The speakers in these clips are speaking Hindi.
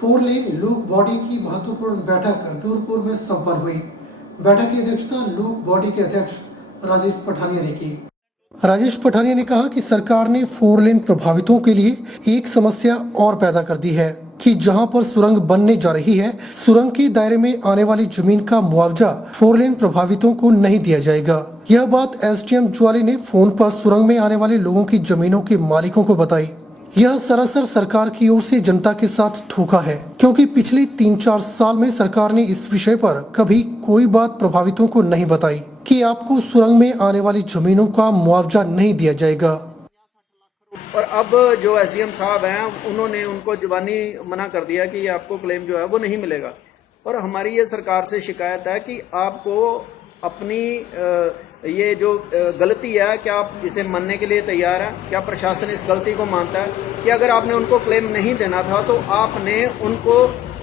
फोर लेन लूप बॉडी की महत्वपूर्ण बैठक नूरपुर में संपन्न हुई। बैठक की अध्यक्षता लूप बॉडी के अध्यक्ष राजेश पठानिया ने की। राजेश पठानिया ने कहा कि सरकार ने फोर लेन प्रभावितों के लिए एक समस्या और पैदा कर दी है कि जहां पर सुरंग बनने जा रही है, सुरंग के दायरे में आने वाली जमीन का मुआवजा फोर लेन प्रभावितों को नहीं दिया जाएगा। यह बात एसडीएम ज्वाली ने फोन पर सुरंग में आने वाले लोगों की जमीनों के मालिकों को बताई। यह सरासर सरकार की ओर से जनता के साथ धोखा है, क्योंकि पिछले 3-4 साल में सरकार ने इस विषय पर कभी कोई बात प्रभावितों को नहीं बताई कि आपको सुरंग में आने वाली जमीनों का मुआवजा नहीं दिया जाएगा। और अब जो एसडीएम साहब हैं उन्होंने उनको जुबानी मना कर दिया कि आपको क्लेम जो है वो नहीं मिलेगा। और हमारी ये सरकार से शिकायत है कि आपको अपनी ये जो गलती है, क्या आप इसे मानने के लिए तैयार हैं? क्या प्रशासन इस गलती को मानता है कि अगर आपने उनको क्लेम नहीं देना था तो आपने उनको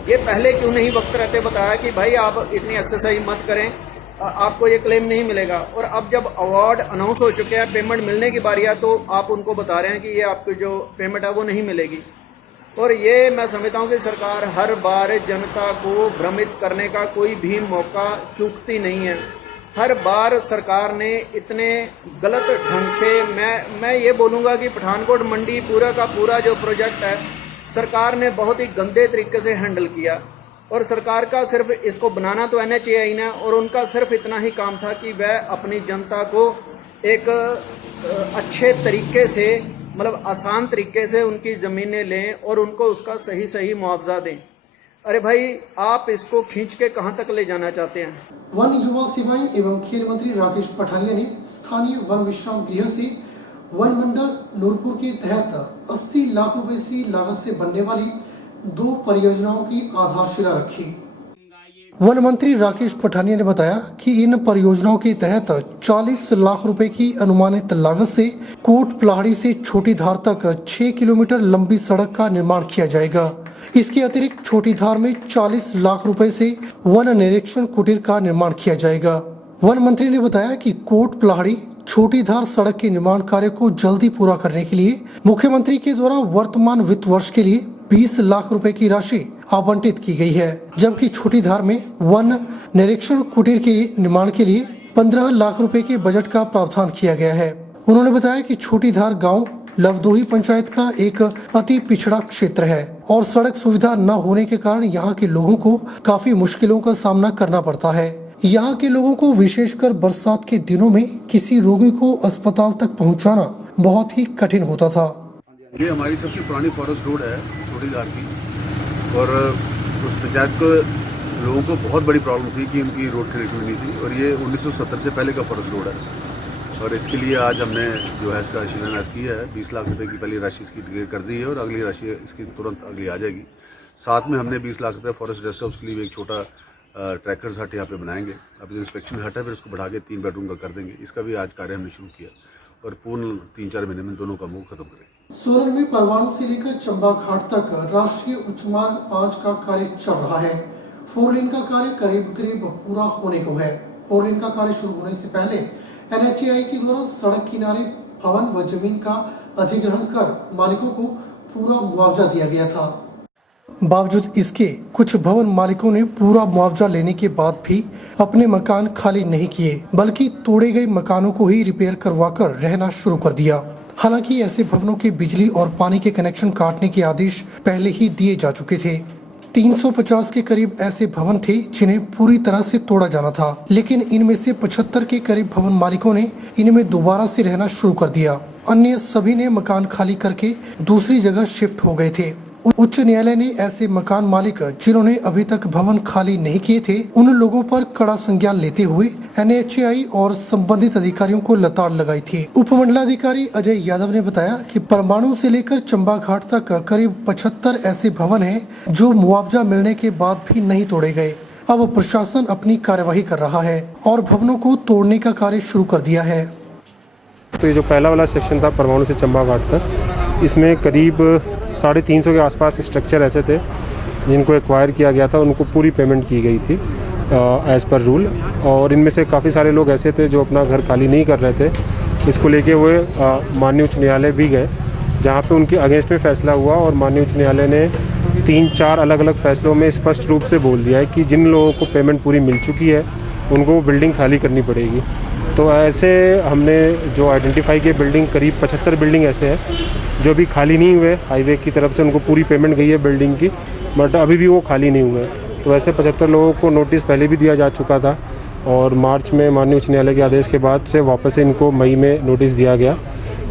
ये पहले क्यों नहीं वक्त रहते बताया कि भाई आप इतनी एक्सरसाइज मत करें, आपको ये क्लेम नहीं मिलेगा। और अब जब अवार्ड अनाउंस हो चुके हैं, पेमेंट मिलने की बारी है, तो आप उनको बता रहे हैं कि ये आपकी जो पेमेंट है वो नहीं मिलेगी। और ये मैं समझता हूँ कि सरकार हर बार जनता को भ्रमित करने का कोई भी मौका चूकती नहीं है। हर बार सरकार ने इतने गलत ढंग से, मैं ये बोलूंगा कि पठानकोट मंडी पूरा का पूरा जो प्रोजेक्ट है सरकार ने बहुत ही गंदे तरीके से हैंडल किया। और सरकार का सिर्फ इसको बनाना तो एनएचएआई ने, और उनका सिर्फ इतना ही काम था कि वह अपनी जनता को एक अच्छे तरीके से, मतलब आसान तरीके से उनकी जमीनें लें और उनको उसका सही मुआवजा दें। अरे भाई, आप इसको खींच के कहां तक ले जाना चाहते हैं? वन युवा सेवाएं एवं खेल मंत्री राकेश पठानिया ने स्थानीय वन विश्राम गृह से वन मंडल नूरपुर के तहत 80 लाख रुपए की लागत से बनने वाली 2 परियोजनाओं की आधारशिला रखी। वन मंत्री राकेश पठानिया ने बताया कि इन परियोजनाओं के तहत 40 लाख रुपए की अनुमानित लागत से कोट पलाड़ी से छोटी धार तक 6 किलोमीटर लंबी सड़क का निर्माण किया जाएगा। इसके अतिरिक्त छोटी धार में 40 लाख रुपए से वन निरीक्षण कुटीर का निर्माण किया जाएगा। वन मंत्री ने बताया कि कोट पलाड़ी छोटी धार सड़क के निर्माण कार्य को जल्दी पूरा करने के लिए मुख्यमंत्री के द्वारा वर्तमान वित्त वर्ष के लिए 20 लाख रुपए की राशि आवंटित की गई है, जबकि छोटी धार में वन निरीक्षण कुटीर के निर्माण के लिए 15 लाख रुपए के बजट का प्रावधान किया गया है। उन्होंने बताया कि छोटी धार गाँव लवदोही पंचायत का एक अति पिछड़ा क्षेत्र है और सड़क सुविधा न होने के कारण यहाँ के लोगों को काफी मुश्किलों का सामना करना पड़ता है। यहाँ के लोगों को विशेषकर बरसात के दिनों में किसी रोगी को अस्पताल तक पहुँचाना बहुत ही कठिन होता था। ये हमारी सबसे पुरानी फॉरेस्ट रोड है छोटी धार की, और उस पंचायत को लोगों को बहुत बड़ी प्रॉब्लम थी कि उनकी रोड कनेक्टिविटी नहीं थी, और ये 1970 से पहले का फॉरेस्ट रोड है। और इसके लिए आज हमने जो है इसका शिलान्यास किया है। 20 लाख रुपए की पहली राशि इसकी डिक्लेयर कर दी है और अगली राशि इसकी तुरंत अगली आ जाएगी। साथ में हमने 20 लाख रुपए फॉरेस्ट रेस्ट हाउस के लिए एक छोटा ट्रैकर्स हट यहाँ पे बनाएंगे। अब जो इंस्पेक्शन हट है फिर उसको बढ़ा के 3 बेडरूम का कर देंगे। इसका भी आज कार्य हमने शुरू किया और पूर्ण 3-4 महीने में दोनों का मुंह खत्म करेंगे। सोलन में परवाणु से लेकर चंबा घाट तक राष्ट्रीय उच्च मार्ग 5 का कार्य चल रहा है। 4 लेन का कार्य करीब पूरा होने को है। 4 लेन का कार्य शुरू होने से पहले एनएचएआई के द्वारा सड़क किनारे भवन व जमीन का अधिग्रहण कर मालिकों को पूरा मुआवजा दिया गया था। बावजूद इसके कुछ भवन मालिकों ने पूरा मुआवजा लेने के बाद भी अपने मकान खाली नहीं किए, बल्कि तोड़े गए मकानों को ही रिपेयर करवाकर रहना शुरू कर दिया। हालांकि ऐसे भवनों के बिजली और पानी के कनेक्शन काटने के आदेश पहले ही दिए जा चुके थे। 350 के करीब ऐसे भवन थे जिन्हें पूरी तरह से तोड़ा जाना था, लेकिन इनमें से 75 के करीब भवन मालिकों ने इनमें दोबारा से रहना शुरू कर दिया। अन्य सभी ने मकान खाली करके दूसरी जगह शिफ्ट हो गए थे। उच्च न्यायालय ने ऐसे मकान मालिक जिन्होंने अभी तक भवन खाली नहीं किए थे, उन लोगों पर कड़ा संज्ञान लेते हुए एनएचएआई और संबंधित अधिकारियों को लताड़ लगाई थी। उपमंडलाधिकारी अजय यादव ने बताया कि परमाणु से लेकर चंबा घाट तक करीब 75 ऐसे भवन हैं जो मुआवजा मिलने के बाद भी नहीं तोड़े गए। अब प्रशासन अपनी कार्यवाही कर रहा है और भवनों को तोड़ने का कार्य शुरू कर दिया है। तो ये जो पहला वाला सेक्शन था परमाणु से चंबा घाट तक, इसमें करीब 350 के आसपास स्ट्रक्चर ऐसे थे जिनको एक्वायर किया गया था, उनको पूरी पेमेंट की गई थी एज़ पर रूल। और इनमें से काफ़ी सारे लोग ऐसे थे जो अपना घर खाली नहीं कर रहे थे। इसको लेके वो माननीय उच्च न्यायालय भी गए, जहाँ पे उनके अगेंस्ट में फैसला हुआ और माननीय उच्च न्यायालय ने 3-4 अलग अलग फैसलों में स्पष्ट रूप से बोल दिया है कि जिन लोगों को पेमेंट पूरी मिल चुकी है उनको वो बिल्डिंग खाली करनी पड़ेगी। तो ऐसे हमने जो आइडेंटिफाई किए बिल्डिंग करीब 75 बिल्डिंग ऐसे है जो अभी खाली नहीं हुए। हाईवे की तरफ से उनको पूरी पेमेंट गई है बिल्डिंग की, बट अभी भी वो खाली नहीं हुए। तो ऐसे 75 लोगों को नोटिस पहले भी दिया जा चुका था और मार्च में माननीय उच्च न्यायालय के आदेश के बाद से वापस से इनको मई में नोटिस दिया गया।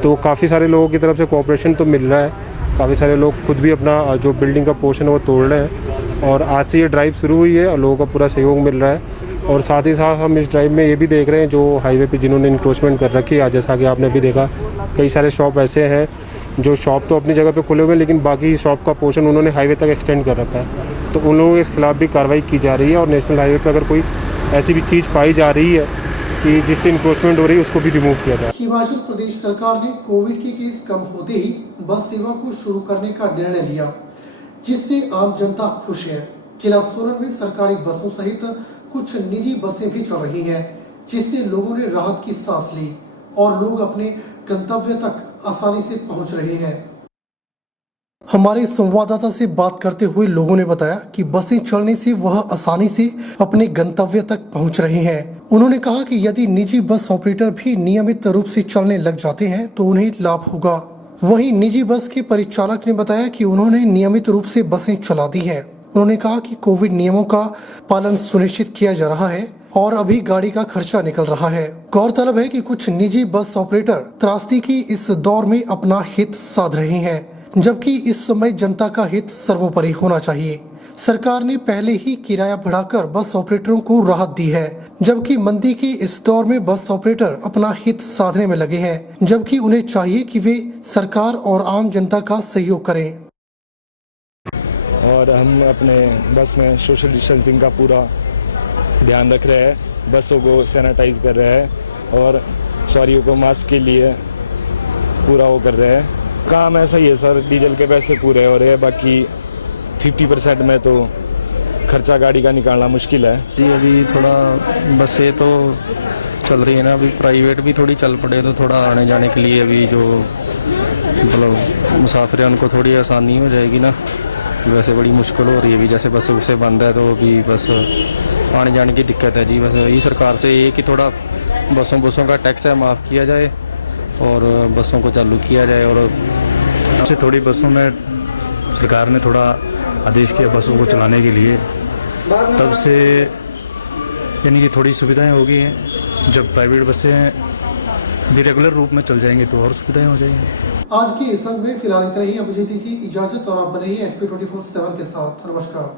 तो काफ़ी सारे लोगों की तरफ से कोऑपरेशन तो मिल रहा है, काफ़ी सारे लोग खुद भी अपना जो बिल्डिंग का पोर्शन है वो तोड़ रहे हैं और आज से ये ड्राइव शुरू हुई है और लोगों का पूरा सहयोग मिल रहा है। और साथ ही साथ हम इस ड्राइव में ये भी देख रहे हैं जो हाईवे पे जिन्होंने इंक्रोचमेंट कर रखी है, आज जैसा कि आपने अभी देखा कई सारे शॉप ऐसे हैं जो शॉप तो अपनी जगह पे खुले हुए हैं लेकिन बाकी शॉप का पोर्शन उन्होंने हाईवे तक एक्सटेंड कर रखा है। तो उन लोगों के खिलाफ भी कार्रवाई की जा रही है और नेशनल हाईवे पर अगर कोई ऐसी भी चीज़ पाई जा रही है कि जिससे इंक्रोचमेंट हो रही है उसको भी रिमूव किया जाए। हिमाचल प्रदेश सरकार ने कोविड के केस कम होते ही बस सेवा को शुरू करने का निर्णय लिया, जिससे आम जनता खुश है। जिला सोलन में सरकारी बसों सहित कुछ निजी बसें भी चल रही हैं, जिससे लोगों ने राहत की सांस ली और लोग अपने गंतव्य तक आसानी से पहुंच रहे हैं। हमारे संवाददाता से बात करते हुए लोगों ने बताया कि बसें चलने से वह आसानी से अपने गंतव्य तक पहुंच रहे हैं। उन्होंने कहा कि यदि निजी बस ऑपरेटर भी नियमित रूप से चलने लग जाते हैं तो उन्हें लाभ होगा। वहीं निजी बस के परिचालक ने बताया कि उन्होंने नियमित रूप से बसें चला दी हैं। उन्होंने कहा कि कोविड नियमों का पालन सुनिश्चित किया जा रहा है और अभी गाड़ी का खर्चा निकल रहा है। गौरतलब है कि कुछ निजी बस ऑपरेटर त्रासदी की इस दौर में अपना हित साध रहे हैं, जबकि इस समय जनता का हित सर्वोपरि होना चाहिए। सरकार ने पहले ही किराया बढ़ाकर बस ऑपरेटरों को राहत दी है, जबकि मंदी के इस दौर में बस ऑपरेटर अपना हित साधने में लगे हैं, जबकि उन्हें चाहिए कि वे सरकार और आम जनता का सहयोग करें। और हम अपने बस में सोशल डिस्टेंसिंग का पूरा ध्यान रख रहे हैं, बसों को सैनिटाइज कर रहे हैं और सवारियों को मास्क के लिए पूरा वो कर रहे हैं। काम ऐसा ही है सर, डीजल के पैसे पूरे हो रहे हैं, बाकी 50% में तो खर्चा गाड़ी का निकालना मुश्किल है जी। अभी थोड़ा बसें तो चल रही है ना, अभी प्राइवेट भी थोड़ी चल पड़े तो थोड़ा आने जाने के लिए अभी जो मतलब मुसाफिर हैं उनको थोड़ी आसानी हो जाएगी ना। वैसे बड़ी मुश्किल हो रही है अभी, जैसे बसें उसे बंद है तो अभी बस आने जाने की दिक्कत है जी। बस यही सरकार से ये कि थोड़ा बसों का टैक्स है माफ़ किया जाए और बसों को चालू किया जाए। और थोड़ी बसों में सरकार ने थोड़ा आदेश किया बसों को चलाने के लिए, तब से यानी कि थोड़ी सुविधाएं हो गई हैं। जब प्राइवेट बसें भी रेगुलर रूप में चल जाएंगे तो और सुविधाएं हो जाएंगी। आज के इस अंक में फिलहाल इतना ही। अब मुझे दीजिए इजाजत और आप बने रहिए HP24/7 के साथ। नमस्कार।